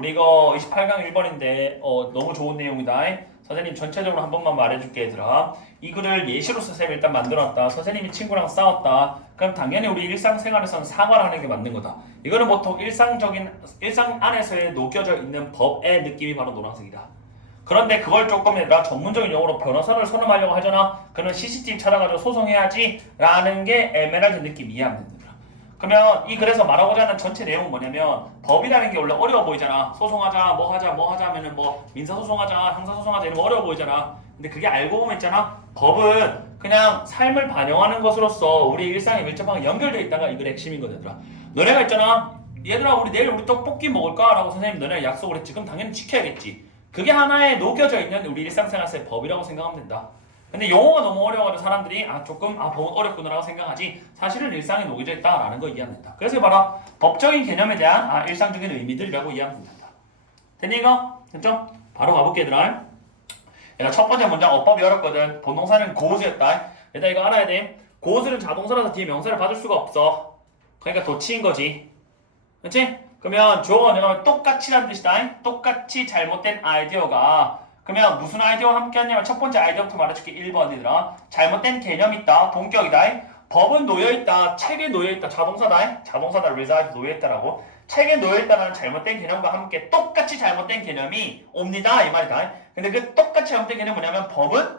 우리 이거 28강 1번인데 너무 좋은 내용이다. 선생님 전체적으로 한 번만 말해줄게 얘들아. 이 글을 예시로 선생님이 일단 만들어놨다. 선생님이 친구랑 싸웠다. 그럼 당연히 우리 일상생활에서는 사과를 하는 게 맞는 거다. 이거는 보통 일상 안에서의 녹여져 있는 법의 느낌이 바로 노란색이다. 그런데 그걸 조금 얘들아 전문적인 용어로 변호사를 선임하려고 하잖아. 그러면 CCTV 찾아가지고 소송해야지 라는 게 에메랄드 느낌 이해하면 된다. 그러면 이 글에서 말하고자 하는 전체 내용은 뭐냐면 법이라는 게 원래 어려워 보이잖아. 소송하자 뭐 하자 하면은 뭐 민사소송하자 형사소송하자 이런 거 어려워 보이잖아. 근데 그게 알고 보면 있잖아. 법은 그냥 삶을 반영하는 것으로서 우리 일상에 밀접하게 연결되어 있다가 이 글의 핵심인 거더라. 너네가 있잖아. 얘들아 우리 내일 우리 떡볶이 먹을까? 라고 선생님 너네가 약속을 했지. 그럼 당연히 지켜야겠지. 그게 하나에 녹여져 있는 우리 일상생활에서의 법이라고 생각하면 된다. 근데 용어가 너무 어려워가지고 사람들이 법은 어렵구나라고 생각하지 사실은 일상에 녹여져 있다라는 거 이해하면 된다. 그래서 바로 법적인 개념에 대한 일상적인 의미들이라고 이해하면 된다. 됐니 이거? 됐죠? 바로 가볼게 얘들아. 얘가 첫 번째 문장 어법이 어렵거든. 본동사는 고우스였다. 얘들아 이거 알아야 돼. 고우스는 자동사라서 뒤에 명사를 받을 수가 없어. 그러니까 도치인 거지. 그렇지? 그러면 주어가 뭐냐면 똑같이라는 뜻이다. 똑같이 잘못된 아이디어가 그러면 무슨 아이디어와 함께 하냐면 첫 번째 아이디어부터 말해줄게. 1번이더라. 잘못된 개념이 있다. 동격이다. 법은 놓여있다. 책에 놓여있다. 자동사다. 자동사다. reside 놓여있다라고. 책에 놓여있다는 잘못된 개념과 함께 똑같이 잘못된 개념이 옵니다. 이 말이다. 근데 그 똑같이 잘못된 개념이 뭐냐면 법은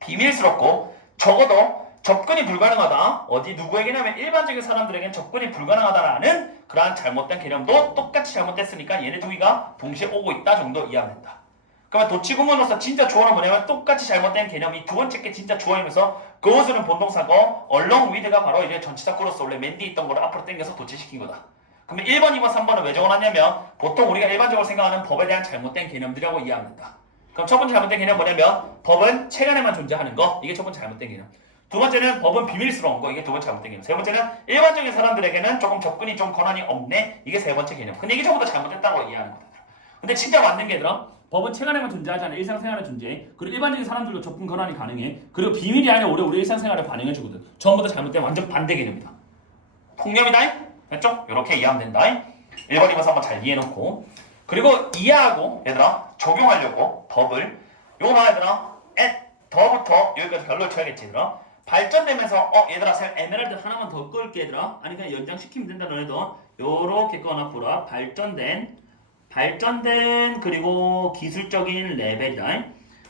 비밀스럽고 적어도 접근이 불가능하다. 어디 누구에게냐면 일반적인 사람들에게는 접근이 불가능하다라는 그러한 잘못된 개념도 똑같이 잘못됐으니까 얘네 두 개가 동시에 오고 있다 정도 이해하면 된다. 그러면 도치구문으로서 진짜 주어는 뭐냐면 똑같이 잘못된 개념이 두 번째 게 진짜 주어이면서 그것은 본동사고 along with가 바로 이제 전치사구로서 원래 맨 뒤에 있던 거를 앞으로 당겨서 도치시킨 거다. 그러면 1번, 2번, 3번은 왜 적어놨냐면 보통 우리가 일반적으로 생각하는 법에 대한 잘못된 개념들이라고 이해하면 된다. 그럼 첫 번째 잘못된 개념은 뭐냐면 법은 책 안에만 존재하는 거. 이게 첫 번째 잘못된 개념. 두 번째는 법은 비밀스러운 거. 이게 두 번째 잘못된 개념. 세 번째는 일반적인 사람들에게는 조금 접근이 좀 권한이 없네. 이게 세 번째 개념. 근데 이게 전부 다 잘못됐다고 이해하는 거다. 근데 진짜 맞는 게 얘들아 법은 책 안에만 존재하지 않아. 일상생활에 존재해. 그리고 일반적인 사람들도 접근 권한이 가능해. 그리고 비밀이 아니라 우리 일상생활에 반영해주거든. 전부 다 잘못된 완전 반대 개념이다. 통념이다. 됐죠? 이렇게 이해하면 된다. 1번, 2번, 3번 잘 이해해놓고 그리고 이해하고 얘들아 적용하려고 법을 요거 봐 얘들아 더부터 여기까지 결론을 쳐야겠지 얘들아. 발전되면서 얘들아 에메랄드 하나만 더 끌게 얘들아. 아니 그냥 연장시키면 된다 너네도. 요렇게 꺼놔보라. 발전된 그리고 기술적인 레벨이다.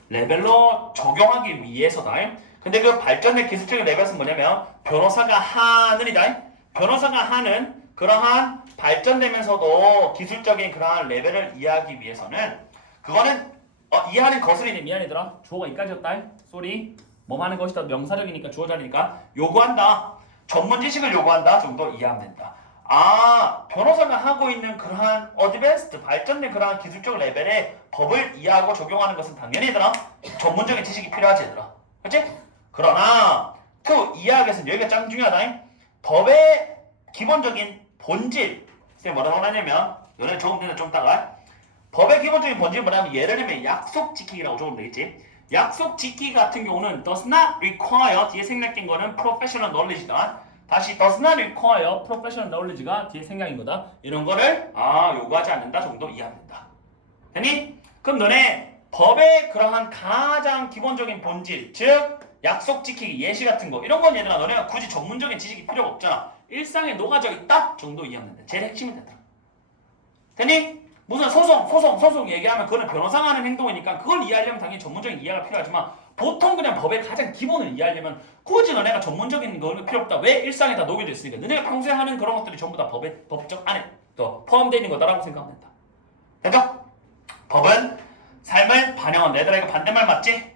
레벨로 적용하기 위해서다. 근데 그 발전된 기술적인 레벨은 뭐냐면 변호사가 하는이다. 변호사가 하는 그러한 발전되면서도 기술적인 그러한 레벨을 이해하기 위해서는 그거는 이해하는 것을이네. 미안해들아. 주어가 이까지였다. 쏘리. 뭐 하는 것이다. 명사적이니까 주어 자리니까 요구한다. 전문 지식을 요구한다 정도 이해하면 된다. 변호사가 하고 있는 그러한 어드밴스드 발전된 그러한 기술적 레벨의 법을 이해하고 적용하는 것은 당연히 얘들아 전문적인 지식이 필요하지 얘들아. 그렇지? 그러나 이해하기 위해서는 여기가 짱 중요하다. 법의 기본적인 본질 선생님 뭐라고 하냐면 너네 적으면 되는 좀 따가 법의 기본적인 본질이 뭐냐면 예를 들면 약속 지키기라고 적으면 되겠지. 약속 지키기 같은 경우는 does not require 뒤에 생략된 거는 professional knowledge다. 다시 does not require professional knowledge가 뒤에 생략인 거다. 이런 거를 요구하지 않는다 정도 이해하면 된다. 됐니? 그럼 너네 법의 그러한 가장 기본적인 본질 즉 약속 지키기 예시 같은 거 이런 건 얘들아 너네가 굳이 전문적인 지식이 필요가 없잖아. 일상에 녹아져 있다 정도 이해하면 된다. 제일 핵심이 된다. 됐니? 무슨 소송 얘기하면 그거는 변호사가 하는 행동이니까 그걸 이해하려면 당연히 전문적인 이해가 필요하지만 보통 그냥 법의 가장 기본을 이해하려면 굳이 너네가 전문적인 거 필요 없다. 왜? 일상에 다 녹여져 있으니까. 너네가 평소에 하는 그런 것들이 전부 다 법적 안에 또 포함되어 있는 거다라고 생각하면 된다. 됐죠? 법은 삶을 반영한다. 얘들아 이거 반대말 맞지?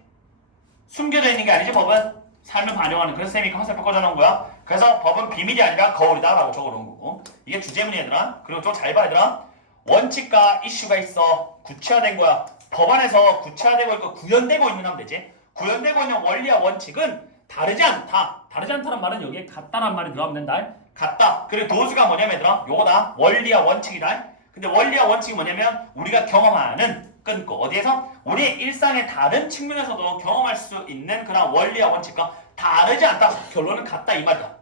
숨겨져 있는 게 아니지 법은 삶을 반영하는. 그래서 쌤이 컨셉 바꿔줘놓은 거야. 그래서 법은 비밀이 아니라 거울이다 라고 적어놓은 거고 이게 주제문이 얘들아. 그리고 좀 잘 봐 얘들아. 원칙과 이슈가 있어. 구체화된 거야. 법안에서 구체화되고 있고 구현되고 있는 하면 되지. 구현되고 있는 원리와 원칙은 다르지 않다. 다르지 않다는 말은 여기에 같다란 말이 들어가면 된다. 같다. 그리고 도수가 뭐냐면 얘들아 요거다. 원리와 원칙이다. 근데 원리와 원칙이 뭐냐면 우리가 경험하는 끊고 어디에서? 우리의 일상의 다른 측면에서도 경험할 수 있는 그런 원리와 원칙과 다르지 않다. 결론은 같다 이 말이다.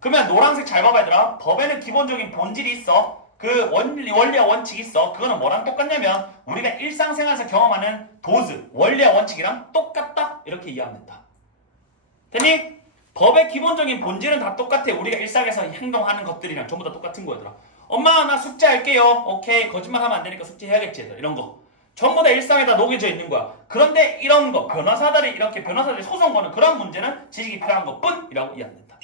그러면 노란색 잘 봐봐 얘들아. 법에는 기본적인 본질이 있어. 그 원리와 원칙이 있어. 그거는 뭐랑 똑같냐면 우리가 일상생활에서 경험하는 도즈, 원리와 원칙이랑 똑같다. 이렇게 이해하면 된다. 됐니? 법의 기본적인 본질은 다 똑같아. 우리가 일상에서 행동하는 것들이랑 전부 다 똑같은 거더라. 엄마 나 숙제할게요. 오케이. 거짓말하면 안 되니까 숙제해야겠지. 얘들아. 이런 거. 전부 다 일상에다 녹여져 있는 거야. 그런데 이런 거 변호사들이 소송 거는 그런 문제는 지식이 필요한 것뿐이라고 이해하면 된다.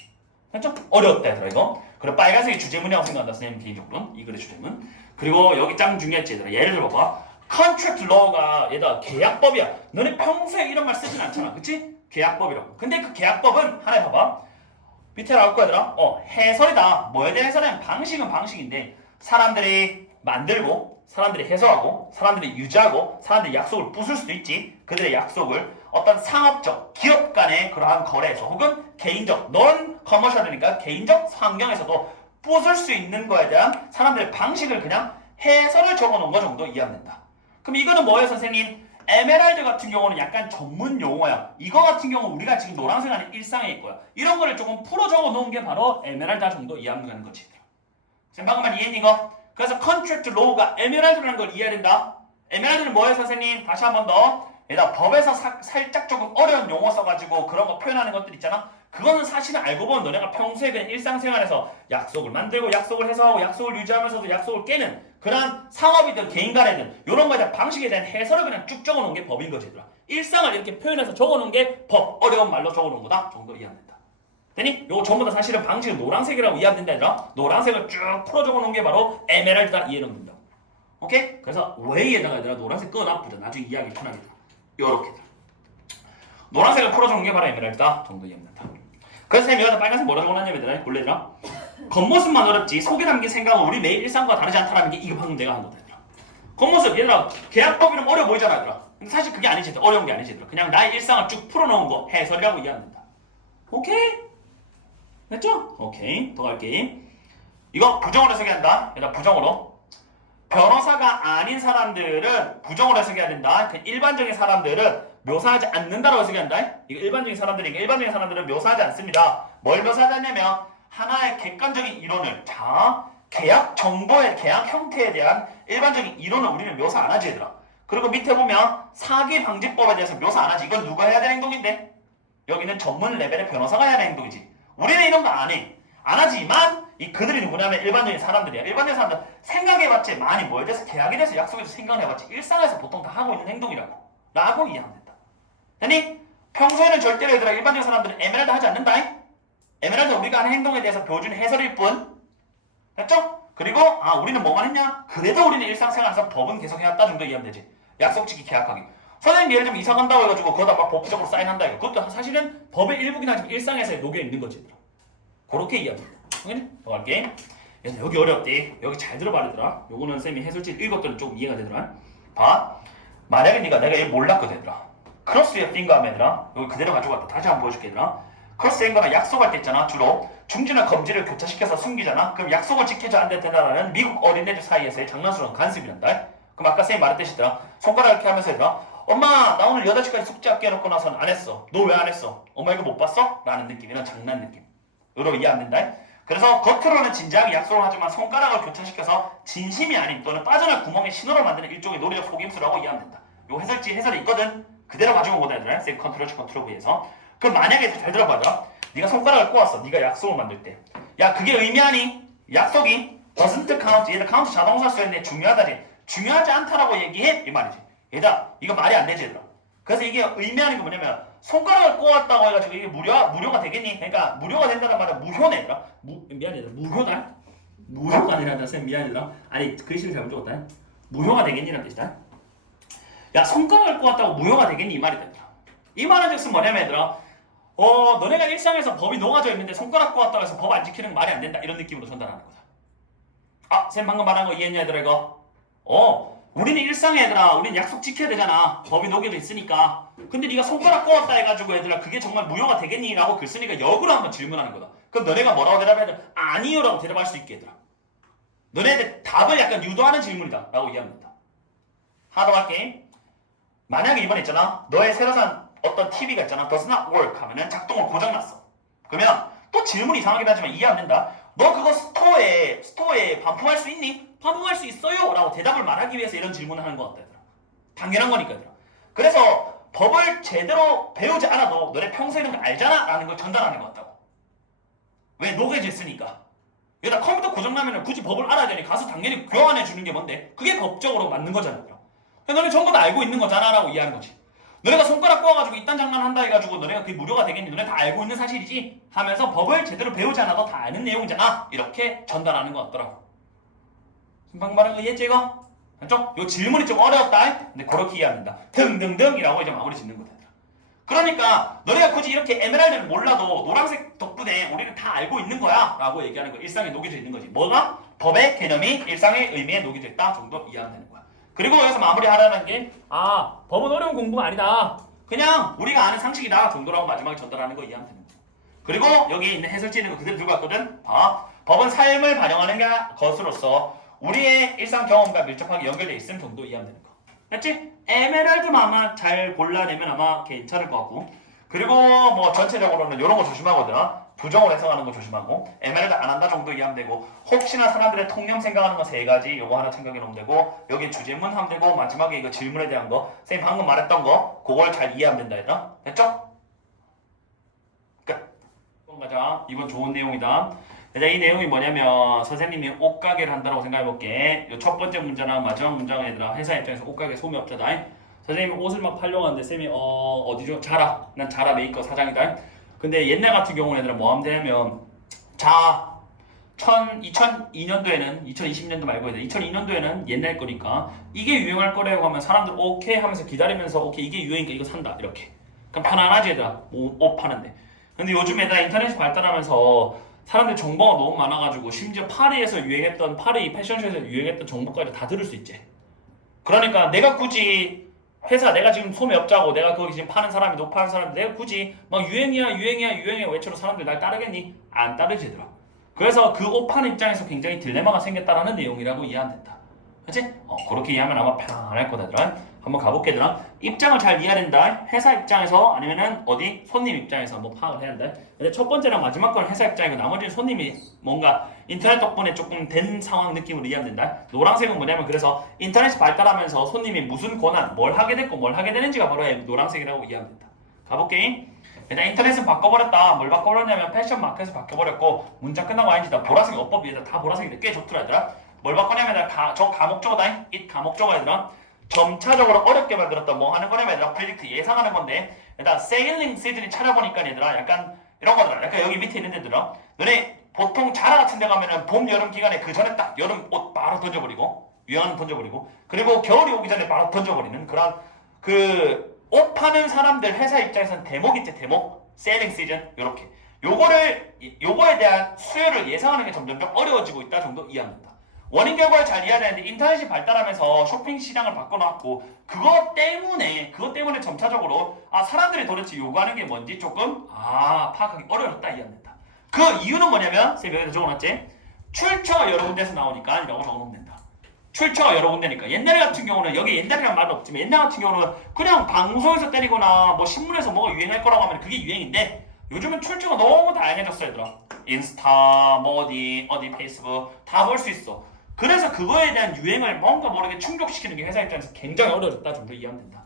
됐죠? 어려웠다 얘들아 이거. 그리고 빨간색이 주제문이라고 생각한다 선생님 개인적으로는 이 글의 주제문. 그리고 여기 짱 중요했지 얘들아. 예를 들어봐. contract law가 얘들아 계약법이야. 너네 평소에 이런 말 쓰진 않잖아. 그치? 계약법이라고. 근데 그 계약법은 하나 봐봐. 밑에 나올 거야 얘들아. 해설이다. 뭐에 대한 해설이냐면 방식은 방식인데 사람들이 만들고 사람들이 해석하고 사람들이 유지하고 사람들이 약속을 부술 수도 있지. 그들의 약속을 어떤 상업적 기업 간의 그러한 거래에서 혹은 개인적 넌 커머셜이니까 개인적 환경에서도 부술 수 있는 거에 대한 사람들의 방식을 그냥 해설을 적어놓은 거 정도 이해하면 된다. 그럼 이거는 뭐예요 선생님? 에메랄드 같은 경우는 약간 전문 용어야. 이거 같은 경우 우리가 지금 노란색 안에 일상일 거야. 이런 거를 조금 풀어 적어 놓은 게 바로 에메랄드 정도 이해하면 되는 거지. 선생님 방금만 이해했니 이거? 그래서 컨트랙트 로우가 에메랄드라는 걸 이해해야 된다. 에메랄드는 뭐예요 선생님? 다시 한 번 더. 얘들아 법에서 살짝 조금 어려운 용어 써가지고 그런 거 표현하는 것들 있잖아. 그거는 사실은 알고 보면 너네가 평소에 그냥 일상생활에서 약속을 만들고 약속을 해석하고 약속을 유지하면서도 약속을 깨는 그런 상업이든 개인 간에든 이런 거에 대한 방식에 대한 해설을 그냥 쭉 적어놓은 게 법인 거지 얘들아. 일상을 이렇게 표현해서 적어놓은 게 법, 어려운 말로 적어놓은 거다 정도 이해하면 된다. 되니? 요거 전부 다 사실은 방식은 노란색이라고 이해하면 된다 얘들아. 노란색을 쭉 풀어 적어놓은 게 바로 에메랄드다 이해는 된다. 오케이? 그래서 웨이에다가 얘들아 노란색 끄어놔보자. 나중에 이해하기 편하게. 요렇게 노란색을 풀어주는 게 바로 에메랄드다 정도 이해하면 된다. 그래서 선생님이 여기다 빨간색 뭐라 적어놨냐면 얘들아 볼래 얘들아 겉모습만 어렵지 속에 담긴 생각은 우리 매일 일상과 다르지 않다라는 게 이거 방금 내가 한 거다 얘들아. 겉모습 얘들아 계약법 이름 어려워 보이잖아 얘들아. 근데 사실 그게 아니지 얘들아. 어려운 게 아니지 얘들아. 그냥 나의 일상을 쭉 풀어놓은 거 해설이라고 이해하면 된다. 오케이? 됐죠? 오케이 더 갈게. 이거 부정어로 해석해야 얘들아 부정어로. 변호사가 아닌 사람들은 부정어로 해석해야 된다. 일반적인 사람들은 묘사하지 않는다라고 해석해야 한다. 이거 일반적인 사람들이니까 일반적인 사람들은 묘사하지 않습니다. 뭘 묘사하지 않냐면 하나의 객관적인 이론을 계약 정보의 계약 형태에 대한 일반적인 이론을 우리는 묘사 안 하지 얘들아. 그리고 밑에 보면 사기 방지법에 대해서 묘사 안 하지. 이건 누가 해야 되는 행동인데? 여기는 전문 레벨의 변호사가 해야 하는 행동이지. 우리는 이런 거 안 해. 안 하지만 그들이 누구냐면 일반적인 사람들이야. 일반적인 사람들 생각해봤지 많이 뭐에 대해서 계약에 대해서 약속에 대해서 생각을 해봤지 일상에서 보통 다 하고 있는 행동이라고 라고 이해하면 된다. 되니? 평소에는 절대로 얘들아 일반적인 사람들은 에메랄드 하지 않는다. 에메랄드 우리가 하는 행동에 대해서 보여주는 해설일 뿐. 됐죠? 그리고 우리는 뭐만 했냐? 그래도 우리는 일상생활에서 법은 계속 해왔다 정도 이해하면 되지. 약속 지키 계약하기. 선생님 예를 들면 이사 간다고 해가지고 거기다 막 법적으로 사인한다 이거. 그것도 사실은 법의 일부긴 하지만 일상에서 녹여 있는 거지 얘들아. 그렇게 이해하면 된다. 더 갈게. 여기 어렵대. 여기 잘 들어봐 얘들아. 요거는 쌤이 해설지를 읽었더니 좀 이해가 되더라. 봐. 만약에 내가 얘 몰랐거든 얘들아. 크로스의 핑거 하면 얘들아. 여기 그대로 가져갔다. 다시 한번 보여줄게 얘들아. 크로스의 핑거는 약속할 때 있잖아. 주로 중지나 검지를 교차시켜서 숨기잖아. 그럼 약속을 지켜줘야 안 된다라는 미국 어린애들 사이에서의 장난스러운 간습이란다. 그럼 아까 쌤이 말했듯이 얘들아. 손가락 이렇게 하면서 얘들아. 엄마 나 오늘 8시까지 숙제할게 해놓고 나서는 안 했어. 너 왜 안 했어? 엄마 이거 못 봤어? 라는 느낌. 이런 장난 느낌. 으로 이해 안 된다. 그래서 겉으로는 진지하게 약속을 하지만 손가락을 교차시켜서 진심이 아닌 또는 빠져날 구멍에 신호를 만드는 일종의 논리적 속임수라고 이해하면 된다. 요 해설이 있거든. 그대로 가지고 오거든 얘들아. 쌤 컨트롤 V에서. 그럼 만약에 잘 들어봐라. 네가 손가락을 꼬았어. 네가 약속을 만들 때. 야 그게 의미하니? 약속이 doesn't count. 얘들 카운트 자동사 쓰였네. 중요하다지. 중요하지 않다라고 얘기해? 이 말이지. 얘들아 이거 말이 안 되지 얘들아. 그래서 이게 의미하는 게 뭐냐면 손가락을 꼬았다고 해가지고 이게 무료가 되겠니? 그러니까 무료가 된다는 말은 무효네 얘들아. 미안해 얘들아. 무효다? 무효가 아니라 쌤 미안해 얘들아. 아니 글씨를 잘못 적었다. 무효가 되겠니라는 뜻이다. 야 손가락을 꼬았다고 무효가 되겠니? 이 말이다 얘들아. 이 말은 즉슨 뭐냐면 얘들아 너네가 일상에서 법이 녹아져 있는데 손가락 꼬았다고 해서 법 안 지키는 거 말이 안 된다 이런 느낌으로 전달하는 거다. 쌤 방금 말한 거 이해했냐 얘들아 이거? 우리는 일상에 얘들아 우리는 약속 지켜야 되잖아. 법이 녹여져 있으니까. 근데 네가 손가락 꼬았다 해가지고 얘들아 그게 정말 무효가 되겠니? 라고 글 쓰니까 역으로 한번 질문하는 거다. 그럼 너네가 뭐라고 대답해야 돼? 아니요 라고 대답할 수 있게 얘들아. 너네들 답을 약간 유도하는 질문이다 라고 이해하면 된다. 하나 더 할게. 만약에 이번에 있잖아 너의 새로 산 어떤 TV가 있잖아 does not work 하면은 작동을 고장났어. 그러면 또 질문이 이상하긴 하지만 이해 안 된다. 너 그거 스토어에 반품할 수 있니? 환봉할 수 있어요? 라고 대답을 말하기 위해서 이런 질문을 하는 것 같다 얘들아. 당연한 거니까 얘들아. 그래서 법을 제대로 배우지 않아도 너네 평소에 이런 거 알잖아? 라는 걸 전달하는 것 같다고. 왜? 녹여져 있으니까. 여기다 컴퓨터 고장나면 굳이 법을 알아야 되니 가서 당연히 교환해 주는 게 뭔데? 그게 법적으로 맞는 거잖아. 너네 전부 다 알고 있는 거잖아 라고 이해하는 거지. 너네가 손가락 꼬아가지고 이딴 장난 한다 해가지고 너네가 그게 무료가 되겠니? 너네 다 알고 있는 사실이지? 하면서 법을 제대로 배우지 않아도 다 아는 내용이잖아. 이렇게 전달하는 것 같더라고. 방말은 이해했지 이거? 맞죠? 요 질문이 좀 어려웠다. 근데 그렇게 이해하면 된다. 등등등이라고 이제 마무리 짓는 거다. 그러니까 너네가 굳이 이렇게 에메랄드를 몰라도 노란색 덕분에 우리는 다 알고 있는 거야 라고 얘기하는 거. 일상에 녹여져 있는 거지. 뭐가? 법의 개념이 일상의 의미에 녹여져 있다 정도 이해하면 되는 거야. 그리고 여기서 마무리하라는 게 법은 어려운 공부가 아니다. 그냥 우리가 아는 상식이다 정도라고 마지막에 전달하는 거 이해하면 되는 거야. 그리고 여기 있는 해설지 있는 거 그대로 들고 왔거든. 법은 삶을 반영하는 것으로서 우리의 일상 경험과 밀접하게 연결되어 있음 정도 이해하면 되는 거. 됐지? 에메랄드만 아마 잘 골라내면 아마 괜찮을 것 같고. 그리고 뭐 전체적으로는 이런 거 조심하거든. 부정을 해석하는 거 조심하고. 에메랄드 안 한다 정도 이해하면 되고. 혹시나 사람들의 통념 생각하는 거 3가지 요거 하나 생각해 놓으면 되고. 여기 주제문 하면 되고. 마지막에 이거 질문에 대한 거 선생님 방금 말했던 거 그걸 잘 이해하면 된다 얘들아. 됐죠? 끝. 가자. 이건 좋은 내용이다. 이 내용이 뭐냐면 선생님이 옷가게를 한다고 생각해볼게. 첫 번째 문제랑 마지막 문제랑 얘들아 회사 입장에서 옷가게 소매 업자다. 선생님이 옷을 막 팔려고 하는데 쌤이 어디죠? 자라. 난 자라 메이커 사장이다. 근데 옛날 같은 경우는 얘들아 뭐 하면 되냐면 2002년도에는 2020년도 말고 2002년도에는 옛날 거니까 이게 유행할 거라고 하면 사람들 오케이 하면서 기다리면서 오케이 이게 유행이니까 이거 산다 이렇게. 그럼 편안하지 얘들아 옷 파는데. 근데 요즘 얘들아 인터넷이 발달하면서 사람들 정보가 너무 많아가지고 심지어 파리에서 유행했던 파리 패션쇼에서 유행했던 정보까지 다 들을 수 있지. 그러니까 내가 굳이 회사 내가 지금 소매업자고 내가 거기 지금 파는 사람이 못 파는 사람이 내가 굳이 막 유행이야 외쳐도 사람들 날 따르겠니? 안 따르지더라. 그래서 그 옷 파는 입장에서 굉장히 딜레마가 생겼다라는 내용이라고 이해하면 된다. 그치? 그렇게 이해하면 아마 편안할 거다더라. 한번 가볼게 얘들아. 입장을 잘 이해해야 된다. 회사 입장에서 아니면은 어디 손님 입장에서 한번 파악을 해야 된다. 근데 첫 번째랑 마지막 건 회사 입장이고 나머지는 손님이 뭔가 인터넷 덕분에 조금 된 상황 느낌으로 이해하면 된다. 노란색은 뭐냐면 그래서 인터넷이 발달하면서 손님이 무슨 권한, 뭘 하게 됐고 뭘 하게 되는지가 바로 노란색이라고 이해하면 된다. 가볼게. 일단 인터넷은 바꿔버렸다. 뭘 바꿔버렸냐면 패션 마켓을 바꿔버렸고 문자 끝나고 아닌지 다 보라색 어법이 다 보라색인데 꽤 좋더라 얘들아. 뭘 바꾸냐면 저 감옥적어다. 이 감옥적어 얘들아. 점차적으로 어렵게 만들었다. 뭐 하는 거냐면 얘들아 프리딕트 예상하는 건데 일단 세일링 시즌이 찾아보니까 얘들아 약간 이런 거더라. 약간 여기 밑에 있는 데들아 너네 보통 자라 같은 데 가면은 봄 여름 기간에 그 전에 딱 여름 옷 바로 던져버리고 유행하는 던져버리고 그리고 겨울이 오기 전에 바로 던져버리는 그런 그 옷 파는 사람들 회사 입장에서는 대목 있지 대목 세일링 시즌 요렇게 요거에 대한 수요를 예상하는 게 점점 어려워지고 있다 정도 이해합니다. 원인 결과를 잘 이해해야 되는데 인터넷이 발달하면서 쇼핑 시장을 바꿔놨고 그것 때문에 점차적으로 사람들이 도대체 요구하는 게 뭔지 조금 파악하기 어려웠다 이해합니다. 그 이유는 뭐냐면 쌤이 여기다 적어놨지. 출처가 여러 군데에서 나오니까 이라고 적어놓으면 된다. 출처가 여러 군데니까 옛날 같은 경우는 여기 옛날이란 말은 없지만 옛날 같은 경우는 그냥 방송에서 때리거나 뭐 신문에서 뭐가 유행할 거라고 하면 그게 유행인데 요즘은 출처가 너무 다양해졌어 얘들아. 인스타 뭐 어디 페이스북 다 볼 수 있어. 그래서 그거에 대한 유행을 뭔가 모르게 충족시키는 게 회사 입장에서 굉장히 어려졌다 정도 이해하면 된다.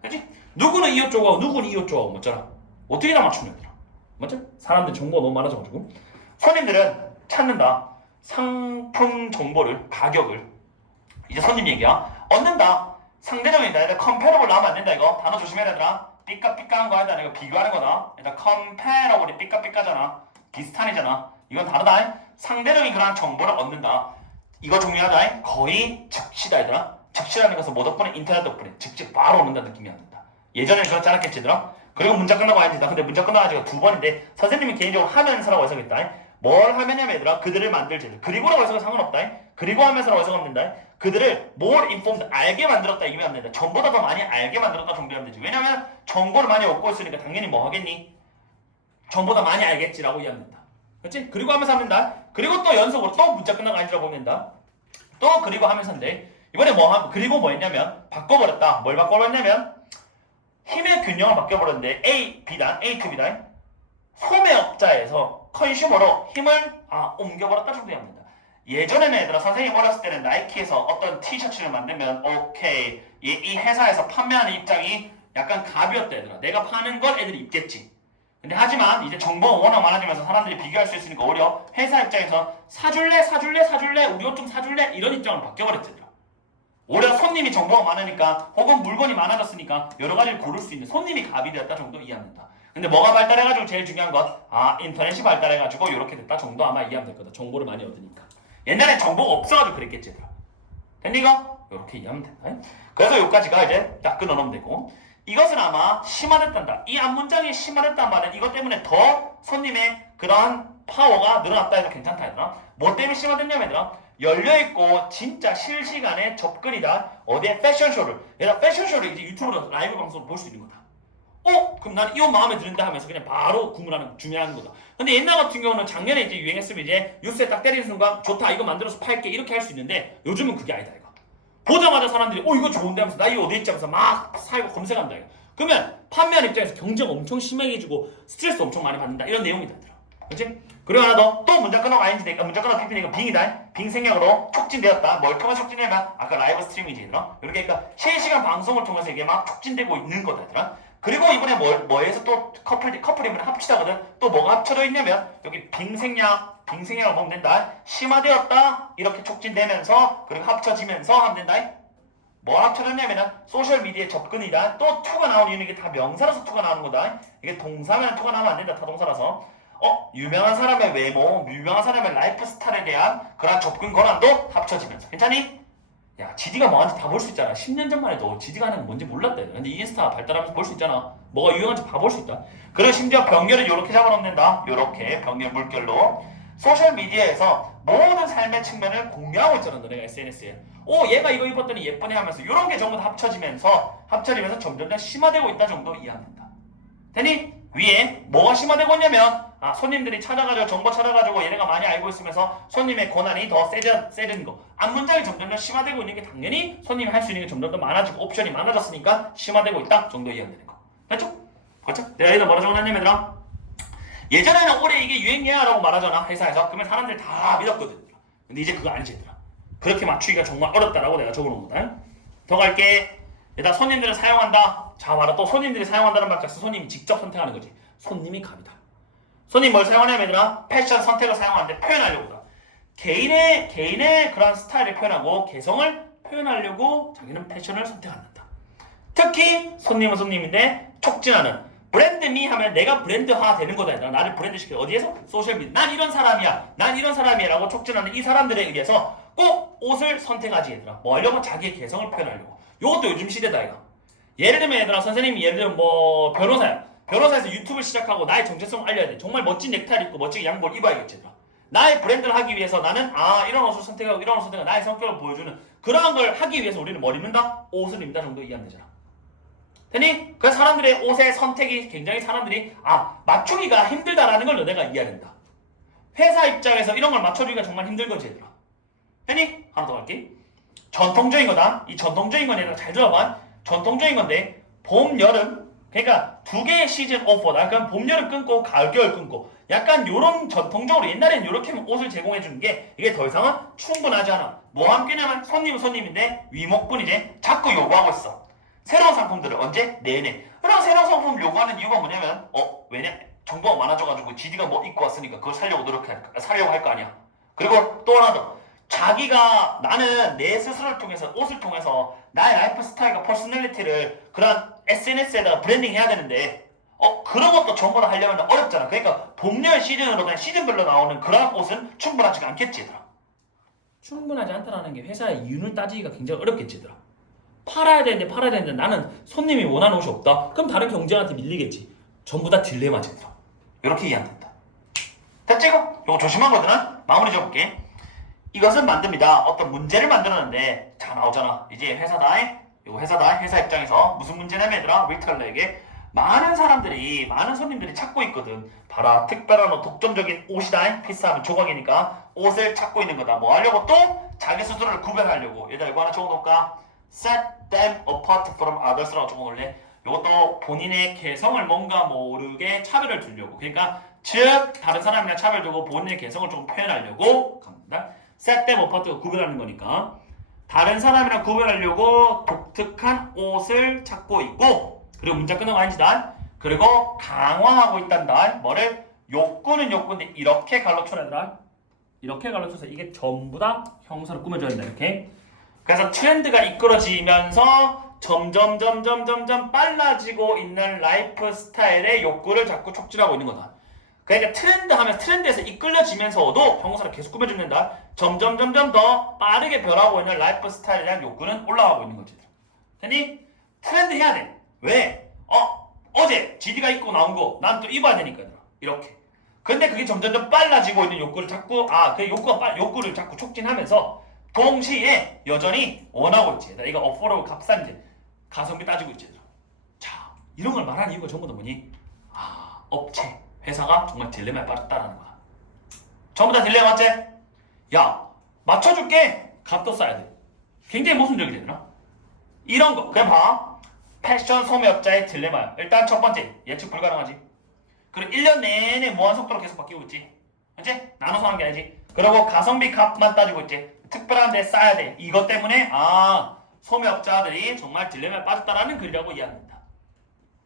그렇지? 누구는 이 옷 좋아하고 누구는 이 옷 좋아하고 맞잖아. 어떻게 다 맞추는 애들아. 맞죠? 사람들 정보가 너무 많아져가지고 손님들은 찾는다. 상품 정보를 가격을 이제 손님 얘기야. 얻는다. 상대적이다. 일단 컴패러블 나오면 안 된다 이거. 단어 조심해야 되더라. 삐까삐까한 거 하다. 이거 비교하는 거다. 일단 컴패러블이 삐까삐까잖아. 비슷한이잖아. 이건 다르다. 상대적인 그런 정보를 얻는다. 이거 중요하다. 거의 즉시다 얘들아. 즉시라는 것은 뭐 덕분에 인터넷 덕분에 즉즉 바로 오는다는 느낌이 안 든다. 예전에는 그렇지 않았겠지 얘들아. 그리고 문자 끝나고 아니지. 근데 문자 끝나고 아직 2번인데 선생님이 개인적으로 하면서라고 해석했다. 뭘 하면냐면 얘들아 그들을 만들지. 그리고라고 해석은 상관없다. 그리고 하면서라고 해석은 안 된다. 그들을 more informed 알게 만들었다 이기면 안 된다. 전보다 더 많이 알게 만들었다 정도 하면 되지. 왜냐면 정보를 많이 얻고 있으니까 당연히 뭐 하겠니? 전보다 많이 알겠지라고 이해하면 된다. 그렇지? 그리고 하면서 하면 된다. 그리고 또 연속으로 또 문자 끝나고 아니라고 보면 된다. 또 그리고 하면서인데 이번에 그리고 뭐 했냐면 바꿔버렸다. 뭘 바꿔버렸냐면 힘의 균형을 바꿔버렸는데 A to B단 소매업자에서 컨슈머로 힘을 옮겨버렸다 정도 합니다. 예전에는 얘들아 선생님 어렸을 때는 나이키에서 어떤 티셔츠를 만들면 오케이 이 회사에서 판매하는 입장이 약간 갑이었다 얘들아. 내가 파는 걸 애들이 입겠지. 근데 하지만 이제 정보가 워낙 많아지면서 사람들이 비교할 수 있으니까 오히려 회사 입장에서 사줄래 우리 옷 좀 사줄래 이런 입장으로 바뀌어버렸지 얘들아. 오히려 손님이 정보가 많으니까 혹은 물건이 많아졌으니까 여러 가지를 고를 수 있는 손님이 갑이 되었다 정도 이해하면 된다. 근데 뭐가 발달해가지고 제일 중요한 것 인터넷이 발달해가지고 이렇게 됐다 정도 아마 이해하면 될 거다. 정보를 많이 얻으니까. 옛날엔 정보가 없어가지고 그랬겠지 얘들아. 됐니 이거? 이렇게 이해하면 된다. 그래서 여기까지가 이제 딱 끊어놓으면 되고 이것은 아마 심화됐단다. 이 앞문장이 심화됐단 말은 이것 때문에 더 손님의 그러한 파워가 늘어났다 해도 괜찮다 얘들아. 뭐 때문에 심화됐냐면 얘들아 열려있고 진짜 실시간에 접근이다. 어디에? 패션쇼를. 얘들아 패션쇼를 이제 유튜브로 라이브 방송으로 볼 수 있는 거다. 그럼 나는 이 옷 마음에 드는다 하면서 그냥 바로 주문하는 거다. 근데 옛날 같은 경우는 작년에 이제 유행했으면 이제 뉴스에 딱 때리는 순간 좋다 이거 만들어서 팔게 이렇게 할 수 있는데 요즘은 그게 아니다 이거. 보자마자 사람들이 이거 좋은데 하면서 나 이거 어디 있지 하면서 막 사고 검색한다 이거. 그러면 판매하는 입장에서 경쟁 엄청 심해지고 스트레스 엄청 많이 받는다 이런 내용이다. 그렇지? 그리고 하나 더 또 문장 끊어가 아닌지 되니까 문장 끊어 PP니까 빙이다. 빙 생략으로 촉진되었다. 뭘 통해서 촉진되면 아까 라이브 스트리밍이지 얘들아. 이렇게 그러니까 실시간 방송을 통해서 이게 막 촉진되고 있는 거다 얘들아. 그리고 이번에 뭐에서 또 커플이면 합치다거든. 또 뭐가 합쳐져 있냐면 여기 빙생략을 보면 된다. 심화되었다 이렇게 촉진되면서 그리고 합쳐지면서 하면 된다. 뭐 합쳐졌냐면은 소셜미디어에 접근이다. 또 to가 나오는 이유는 이게 다 명사라서 to가 나오는 거다. 이게 동사면 to가 나오면 안 된다. 타동사라서. 유명한 사람의 외모, 유명한 사람의 라이프 스타일에 대한 그런 접근 권한도 합쳐지면서. 괜찮니? 야, GD가 뭐하는지 다 볼 수 있잖아. 10년 전만 해도 GD가 하는 게 뭔지 몰랐다. 근데 인스타 발달하면서 볼 수 있잖아. 뭐가 유용한지 다 볼 수 있다. 그리고 심지어 병렬을 이렇게 잡아놓으면 된다. 이렇게 병렬 물결로. 소셜미디어에서 모든 삶의 측면을 공유하고 있잖아. 너네가 SNS에. 얘가 이거 입었더니 예쁘네 하면서 이런 게 전부 다 합쳐지면서 점점 더 심화되고 있다 정도 이해하면 된다. 되니? 위에 뭐가 심화되고 있냐면 손님들이 찾아가지고 정보 찾아가지고 얘네가 많이 알고 있으면서 손님의 권한이 더 세지는 거. 앞문장이 점점 더 심화되고 있는 게 당연히 손님이 할 수 있는 게 점점 더 많아지고 옵션이 많아졌으니까 심화되고 있다 정도 이해하면 되는 거. 맞죠? 그렇죠? 내가 여기다 뭐라 적어놨냐면 얘들아 예전에는 올해 이게 유행이야 라고 말하잖아 회사에서. 그러면 사람들이 다 믿었거든. 근데 이제 그거 아니지 얘들아. 그렇게 맞추기가 정말 어렵다라고 내가 적어놓은 거다. 더 갈게. 일단 손님들을 사용한다. 자 봐라 또 손님들이 사용한다는 말 자체 손님이 직접 선택하는 거지. 손님이 갑이다. 손님 뭘 사용하냐면 얘들아 패션 선택을 사용하는데 표현하려고다. 개인의 그런 스타일을 표현하고 개성을 표현하려고 자기는 패션을 선택한다. 특히 손님은 손님인데 촉진하는 브랜드미 하면 내가 브랜드화 되는 거다. 얘들아. 나를 브랜드 시켜. 어디에서? 소셜미디어. 난 이런 사람이야 라고 촉진하는 이 사람들에 의해서 꼭 옷을 선택하지 얘들아. 뭐 하려고? 자기의 개성을 표현하려고. 요것도 요즘 시대다 이거. 예를 들면 얘들아 선생님이 예를 들면 뭐 변호사야. 변호사에서 유튜브를 시작하고 나의 정체성을 알려야 돼. 정말 멋진 넥타이를 입고 멋지게 양복을 입어야겠지 얘들아. 나의 브랜드를 하기 위해서 나는 이런 옷을 선택하고 이런 옷을 선택하고 나의 성격을 보여주는 그러한 걸 하기 위해서 우리는 뭘 입는다? 옷을 입는다 정도 이해하면 되잖아. 되니? 그래서 사람들의 옷의 선택이 굉장히 사람들이 맞추기가 힘들다라는 걸 너네가 이해해야 된다. 회사 입장에서 이런 걸 맞춰주기가 정말 힘든 거지 얘들아. 되니? 하나 더 갈게. 전통적인 거다. 이 전통적인 건 얘들아 잘 들어봐. 전통적인 건데 봄, 여름 그러니까 두 개의 시즌 오퍼다. 그럼 봄, 여름 끊고 가을, 겨울 끊고 약간 요런 전통적으로 옛날에는 요렇게 옷을 제공해 주는 게 이게 더 이상은 충분하지 않아. 뭐와 함께냐면 손님은 손님인데 위목분이제 자꾸 요구하고 있어. 새로운 상품들을 언제? 내내. 그럼 새로운 상품을 요구하는 이유가 뭐냐면 왜냐? 정보가 많아져가지고 GD가 뭐 입고 왔으니까 그걸 사려고 할 거 아니야. 그리고 또 하나 더. 자기가 나는 내 스스로를 통해서 옷을 통해서 나의 라이프 스타일과 퍼스널리티를 그런 SNS에다가 브랜딩 해야 되는데 그런 것도 전부 다 하려면 어렵잖아. 그러니까 봄, 여름 시즌으로 그냥 시즌별로 나오는 그런 옷은 충분하지가 않겠지 얘들아. 충분하지 않다라는 게 회사의 이윤을 따지기가 굉장히 어렵겠지 얘들아. 팔아야 되는데 나는 손님이 원하는 옷이 없다. 그럼 다른 경쟁한테 밀리겠지. 전부 다 딜레마지 얘들아. 이렇게 이해 안 된다. 됐지 이거? 이거 조심한 거잖아. 마무리 줘볼게. 이것은 만듭니다. 어떤 문제를 만들었는데 자 나오잖아. 이제 회사다. 회사 입장에서 무슨 문제냐면 얘들아 리테일러에게 많은 손님들이 찾고 있거든. 봐라 특별한 옷, 독점적인 옷이다. 피스하면 조각이니까 옷을 찾고 있는 거다. 뭐 하려고? 또 자기 스스로를 구별하려고. 얘들아 이거 하나 적어놓을까? Set them apart from others라고 적어놓을래? 이것도 본인의 개성을 뭔가 모르게 차별을 두려고. 그러니까 즉 다른 사람이랑 차별 두고 본인의 개성을 좀 표현하려고 갑니다. set them apart 구별하는 거니까 다른 사람이랑 구별하려고 독특한 옷을 찾고 있고 그리고 문장 끝나고 아니지다. 그리고 강화하고 있단다. 뭐를? 욕구는 욕구인데 이렇게 갈라쳐 얘들아. 이렇게 갈라쳐서 이게 전부 다 형사로 꾸며져야 된다. 이렇게. 그래서 트렌드가 이끌어지면서 점점 빨라지고 있는 라이프 스타일의 욕구를 자꾸 촉진하고 있는 거다. 그러니까 트렌드 하면 트렌드에서 이끌려지면서도 형사를 계속 꾸며준다. 점점 더 빠르게 변하고 있는 라이프 스타일에 대한 욕구는 올라가고 있는 거지. 됐니? 트렌드 해야 돼. 왜? 어제 GD가 입고 나온 거 난 또 입어야 되니까 이렇게. 근데 그게 점점 빨라지고 있는 욕구를 자꾸 그 욕구를 자꾸 촉진하면서 동시에 여전히 원하고 있지. 이거 어포로 값싼 이제 가성비 따지고 있지. 자, 이런 걸 말하는 이유가 전부 다 뭐니? 업체, 회사가 정말 딜레마에 빠졌다라는 거야. 전부 다 딜레마 맞지? 야, 맞춰줄게. 값도 싸야 돼. 굉장히 모순적이지 않나? 이런 거. 그냥 봐. 패션 소매업자의 딜레마야. 일단 첫 번째, 예측 불가능하지. 그리고 1년 내내 무한 속도로 계속 바뀌고 있지. 그치? 나눠서 하는 게 아니지. 그리고 가성비 값만 따지고 있지. 특별한 데 싸야 돼. 이것 때문에 소매업자들이 정말 딜레마에 빠졌다라는 글이라고 이해합니다.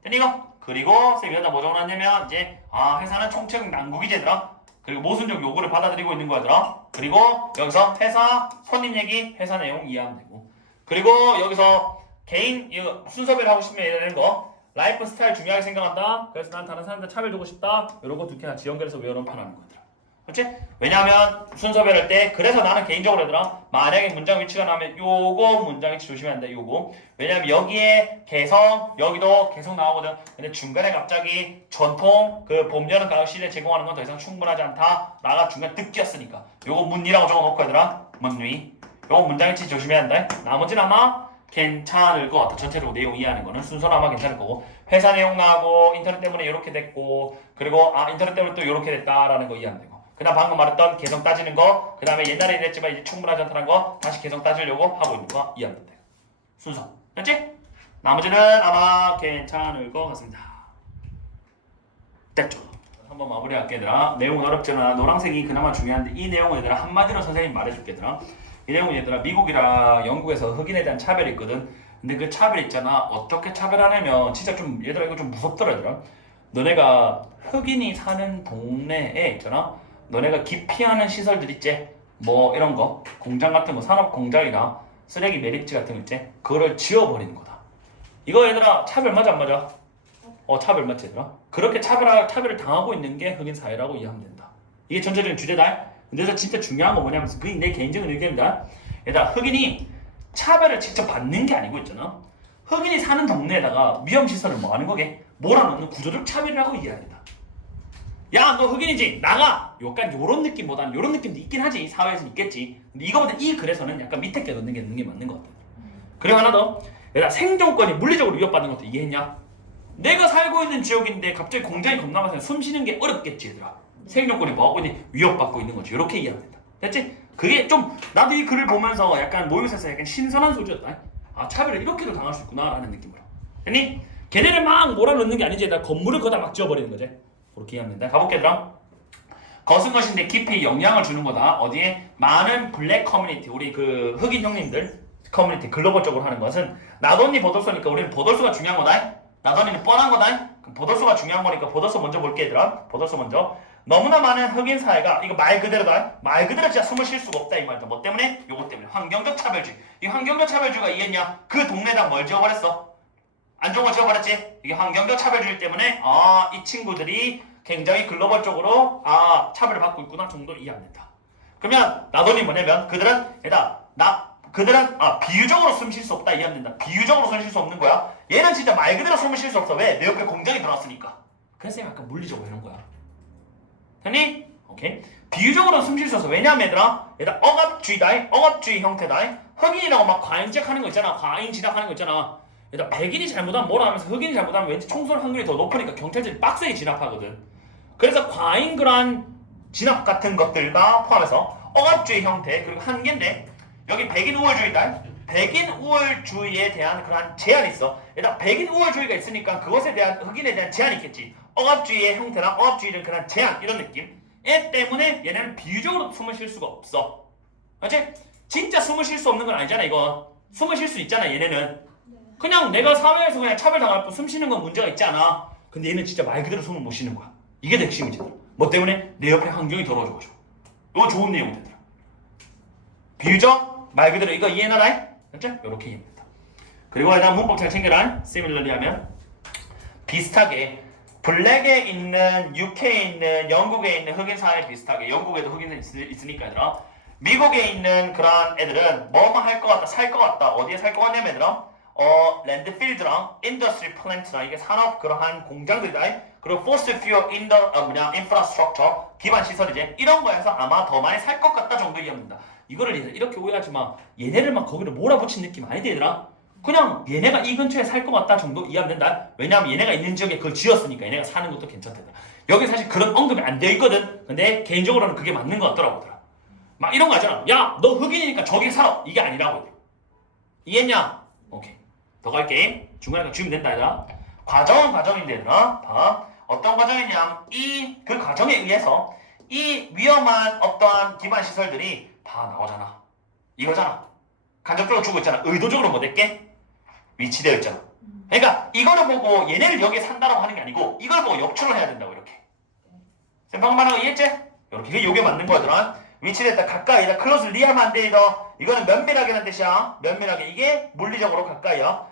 됐니 이거? 그리고 쌤이 여기다 뭐 적어놨냐면 이제 회사는 총책 난국이지 얘들아. 그리고 모순적 요구를 받아들이고 있는 거야 얘들아. 그리고 여기서 회사 손님 얘기 회사 내용 이해하면 되고 그리고 여기서 개인 이거 순서별 하고 싶으면 이런 거 라이프 스타일 중요하게 생각한다. 그래서 난 다른 사람들 차별 두고 싶다. 이런 거 두 개 같이 연결해서 외우는 편하는 거더라. 그렇지? 왜냐하면 순서별 할 때 그래서 나는 개인적으로 얘들아 만약에 문장 위치가 나면 요거 문장 위치 조심해야 한다. 요거 왜냐하면 여기에 개성 여기도 개성 나오거든. 근데 중간에 갑자기 전통 그 봄 여름 가을 시즌에 제공하는 건 더 이상 충분하지 않다. 나가 중간 듣기였으니까 요거 문위라고 적어놓고 얘들아 문위 요거 문장 위치 조심해야 한다. 나머지는 아마 괜찮을 것 같아. 전체적으로 내용 이해하는 거는 순서는 아마 괜찮을 거고 회사 내용 나오고 인터넷 때문에 이렇게 됐고 그리고 인터넷 때문에 또 이렇게 됐다라는 거 이해하면 되고 그 다음 방금 말했던 개성 따지는 거 그 다음에 옛날에 이랬지만 이제 충분하지 않다는 거 다시 개성 따지려고 하고 있는 거 이해하면 돼. 순서 됐지? 나머지는 아마 괜찮을 것 같습니다. 됐죠? 한번 마무리할게 얘들아. 내용은 어렵잖아. 노란색이 그나마 중요한데 이 내용은 얘들아 한마디로 선생님이 말해줄게 얘들아. 이 내용은 얘들아 미국이랑 영국에서 흑인에 대한 차별이 있거든. 근데 그 차별 있잖아. 어떻게 차별하냐면 진짜 좀 얘들아 이거 좀 무섭더라 얘들아. 너네가 흑인이 사는 동네에 있잖아. 너네가 기피하는 시설들 있지? 뭐 이런 거 공장 같은 거 산업 공장이나 쓰레기 매립지 같은 거 있지? 그거를 지워버리는 거다. 이거 얘들아 차별 맞아 안 맞아? 차별 맞지 얘들아? 그렇게 차별을 당하고 있는 게 흑인 사회라고 이해하면 된다. 이게 전체적인 주제다. 근데 진짜 중요한 거 뭐냐면 그게 내 개인적인 의견입니다. 얘들아 흑인이 차별을 직접 받는 게 아니고 있잖아. 흑인이 사는 동네에다가 위험시설을 뭐 하는 거게? 몰아넣는 구조적 차별이라고 이해해야 된다. 야, 너 흑인이지? 나가! 약간 요런 느낌보다는 요런 느낌도 있긴 하지. 사회에서는 있겠지. 근데 이거보다 이 글에서는 약간 밑에 게 넣는 게 맞는 것 같아. 그리고 하나 더. 얘들아 생존권이 물리적으로 위협받는 것도 이해했냐? 내가 살고 있는 지역인데 갑자기 공장이 겁나 많아서 숨 쉬는 게 어렵겠지 얘들아. 생존권이 뭐하고 있니? 위협받고 있는 거지. 이렇게 이해하면 된다. 됐지? 그게 좀 나도 이 글을 보면서 약간 모의고사에서 약간 신선한 소재였다. 차별을 이렇게도 당할 수 있구나 라는 느낌으로. 됐니? 걔네를 막 몰아넣는 게 아니지. 얘들아 건물을 거다 막 지어버리는 거지. 그렇게 이해하면 된다. 가볼게 얘들아. 것은 것인데 깊이 영향을 주는 거다. 어디에? 많은 블랙 커뮤니티 우리 그 흑인 형님들 커뮤니티 글로벌적으로 하는 것은 나돈니 보돌소니까 우리는 보돌소가 중요한 거다. 나돈니는 뻔한 거다. 보돌소가 중요한 거니까 보돌소 먼저 볼게 얘들아. 보돌소 먼저. 너무나 많은 흑인 사회가 이거 말 그대로다. 말 그대로 진짜 숨을 쉴 수가 없다 이 말이다. 뭐 때문에? 요거 때문에. 환경적 차별주의. 이 환경적 차별주의가 이해했냐? 그 동네에다 뭘 지어버렸어? 안 좋은 거 지어버렸지? 이게 환경적 차별주의 때문에 이 친구들이 굉장히 글로벌적으로 차별을 받고 있구나 정도로 이해 안 된다. 그러면 나돈이 뭐냐면 그들은 비유적으로 숨 쉴 수 없다 이해 안 된다. 비유적으로 숨 쉴 수 없는 거야. 얘는 진짜 말 그대로 숨을 쉴 수 없어. 왜? 내 옆에 공장이 들어왔으니까. 그래서 약간 물리적으로 이런 거야. 됐니? 오케이. 비유적으로 숨 쉴 수 없어. 왜냐면 얘들아 억압주의다. 억압주의 형태다. 흑인이라고 막 과잉 지적하는 거 있잖아. 과잉 진압하는 거 있잖아. 일단 백인이 잘못하면 뭐라 하면서 흑인이 잘못하면 왠지 총쏠 확률이 더 높으니까 경찰들이 빡세게 진압하거든. 그래서 과잉 그러한 진압 같은 것들과 포함해서 억압주의 형태 그리고 한계인데 여기 백인 우월주의다. 백인 우월주의에 대한 그러한 제한이 있어. 일단 백인 우월주의가 있으니까 그것에 대한 흑인에 대한 제한이 있겠지. 억압주의의 형태나 억압주의는 그런 제한 이런 느낌. 애 때문에 얘네는 비유적으로 숨을 쉴 수가 없어. 맞지? 진짜 숨을 쉴 수 없는 건 아니잖아 이거. 숨을 쉴 수 있잖아 얘네는. 그냥 내가 사회에서 그냥 차별당할 뿐 숨 쉬는 건 문제가 있지 않아. 근데 얘는 진짜 말 그대로 숨을 못 쉬는 거야. 이게 핵심이지. 뭐 때문에? 내 옆에 환경이 더러워져가지고. 이거 좋은 내용들이야. 비유적 말 그대로 이거 이해나라? 맞죠? 이렇게 이해합니다. 그리고 일단 문법 잘 챙겨라. similarly 하면 비슷하게 블랙에 있는 UK에 있는 영국에 있는 흑인 사회 비슷하게 영국에도 흑인은 있으니까 얘들아 미국에 있는 그런 애들은 뭐뭐 할 것 같다 살 것 같다 어디에 살 것 같냐면 얘들아 랜드필드랑 인더스트리 플랜트랑 이게 산업 그러한 공장들이다. 그리고 포스트 퓨어 인프라스트럭처 기반 시설이지 이런 거에서 아마 더 많이 살 것 같다 정도 이해합니다. 이거를 이렇게 오해하지 마. 얘네를 막 거기를 몰아붙인 느낌 아니지 얘들아. 그냥 얘네가 이 근처에 살 것 같다 정도 이해하면 된다. 왜냐하면 얘네가 있는 지역에 그걸 지었으니까 얘네가 사는 것도 괜찮다. 여기 사실 그런 언급이 안 되어 있거든. 근데 개인적으로는 그게 맞는 것 같더라고. 막 이런 거 하잖아. 야, 너 흑인이니까 저기 살아. 이게 아니라고. 이해했냐? 오케이. 더 갈게. 중간에 주면 된다. 얘들아. 과정은 과정인데 얘들아. 봐. 어떤 과정이냐? 그 과정에 의해서 이 위험한 어떠한 기반 시설들이 다 나오잖아. 이거잖아. 간접적으로 주고 있잖아. 의도적으로 못 했게 위치되어 있잖아. 그러니까 이거를 보고 얘네를 여기에 산다라고 하는 게 아니고 이걸 보고 역추를 해야 된다고 이렇게. 쌤 방금 말한 거 이해했지? 이렇게 요게 맞는 거더라. 위치됐다 가까이다. 클로즈 리하면 안 돼. 이거는 면밀하게라는 뜻이야. 면밀하게 이게 물리적으로 가까이야.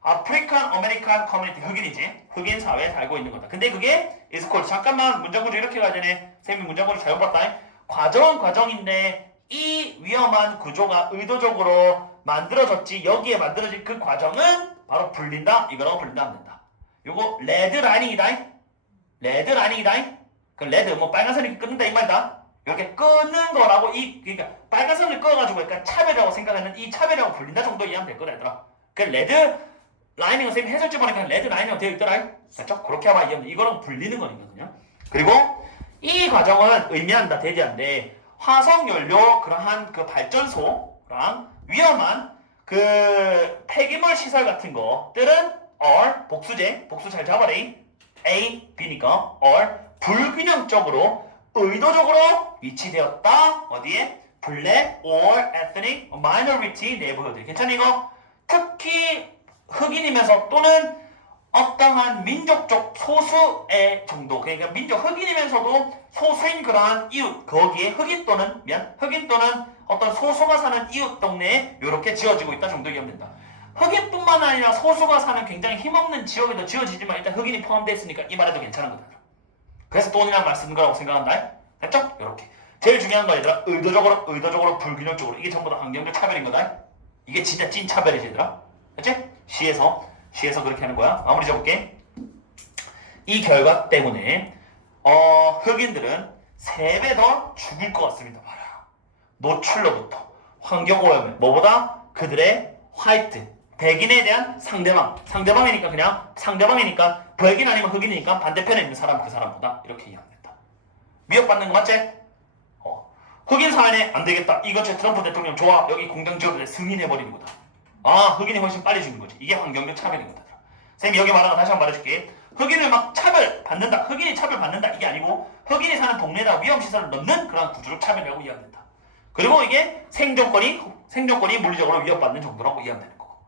아프리칸 아메리칸 커뮤니티 흑인이지. 흑인 사회에 살고 있는 거다. 근데 그게 is called 잠깐만 문장구조 이렇게 가야 되네. 쌤이 문장구조 잘못 봤다. 과정은 과정인데 이 위험한 구조가 의도적으로 만들어졌지 여기에 만들어진 그 과정은 바로 불린다. 이거라고 불린다 하면 된다. 요거 레드라인이다. 레드라인이다. 그 레드 뭐 빨간선이 끊는다 이 말이다. 이렇게 끊는 거라고 그러니까 빨간선을 끊어가지고 약간 차별이라고 생각하는 이 차별이라고 불린다 정도 이해하면 될 거다 얘들아. 그 레드 라인이가 선생님 해설집안에 그냥 레드 라인이라고 되어 있더라. 맞죠? 그렇게 하면 이해하면 이거랑 불리는 거니까 그냥. 그리고 이 과정은 의미한다 대지한데 화석연료 그러한 그 발전소랑 위험한 그 폐기물 시설 같은 것들은 or 복수제 복수 잘 잡아라. A, B니까 or 불균형적으로 의도적으로 위치되었다. 어디에? 블랙 or ethnic minority neighborhood. 괜찮아 이거? 특히 흑인이면서 또는 어떠한 민족적 소수의 정도. 그러니까 민족 흑인이면서도 소수인 그러한 이웃 거기에 흑인 또는 어떤 소수가 사는 이웃 동네에 이렇게 지어지고 있다 정도 얘기하면 된다. 흑인뿐만 아니라 소수가 사는 굉장히 힘없는 지역에도 지어지지만 일단 흑인이 포함되어 있으니까 이 말에도 괜찮은 거다. 그래서 돈이란 말 쓰는 거라고 생각한다. 됐죠? 이렇게. 제일 중요한 거 얘들아. 의도적으로 불균형적으로. 이게 전부 다 환경적 차별인 거다. 이게 진짜 찐 차별이지 얘들아. 됐지? 시에서 그렇게 하는 거야. 마무리 잡을게. 이 결과 때문에 흑인들은 3배 더 죽을 것 같습니다. 봐라. 노출로부터 환경오염 뭐보다 그들의 화이트 백인에 대한 상대방이니까 그냥 상대방이니까 백인 아니면 흑인이니까 반대편에 있는 사람 그 사람보다 이렇게 이해하면 된다. 위협받는 거 맞지? 흑인 사회는 안 되겠다. 이것이 트럼프 대통령 좋아. 여기 공장 지어도 승인해버리는 거다. 아 흑인이 훨씬 빨리 죽는 거지. 이게 환경적 차별인 거다. 쌤이 여기 말한 거 다시 한번 말해줄게. 흑인을 막 차별받는다. 흑인이 차별받는다. 이게 아니고 흑인이 사는 동네에다 위험시설을 넣는 그런 구조적 차별이라고 이해하면 된다. 그리고 이게 생존권이 물리적으로 위협받는 정도라고 이해하면 되는 거고.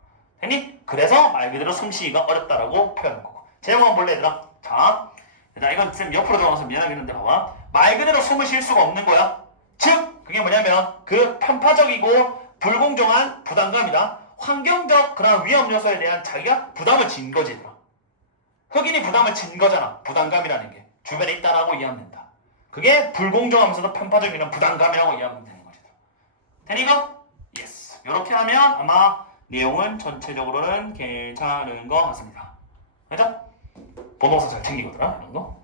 됐니? 그래서 말 그대로 숨쉬기가 어렵다라고 표현한 거고. 제목 한번 볼래 얘들아? 자, 일단 이건 쌤 옆으로 들어가서 미안하겠는데 봐봐. 말 그대로 숨을 쉴 수가 없는 거야. 즉 그게 뭐냐면 그 편파적이고 불공정한 부담감이다. 환경적 그런 위험 요소에 대한 자기가 부담을 진 거지 얘들아. 흑인이 부담을 진 거잖아. 부담감이라는 게 주변에 있다라고 이해하면 된다. 그게 불공정하면서도 편파적인 부담감이라고 이해하면 되는 거지. 되니 이거? 예스. 이렇게 하면 아마 내용은 전체적으로는 괜찮은 것 같습니다. 그죠? 본동사 잘 챙기거더라 이런 거.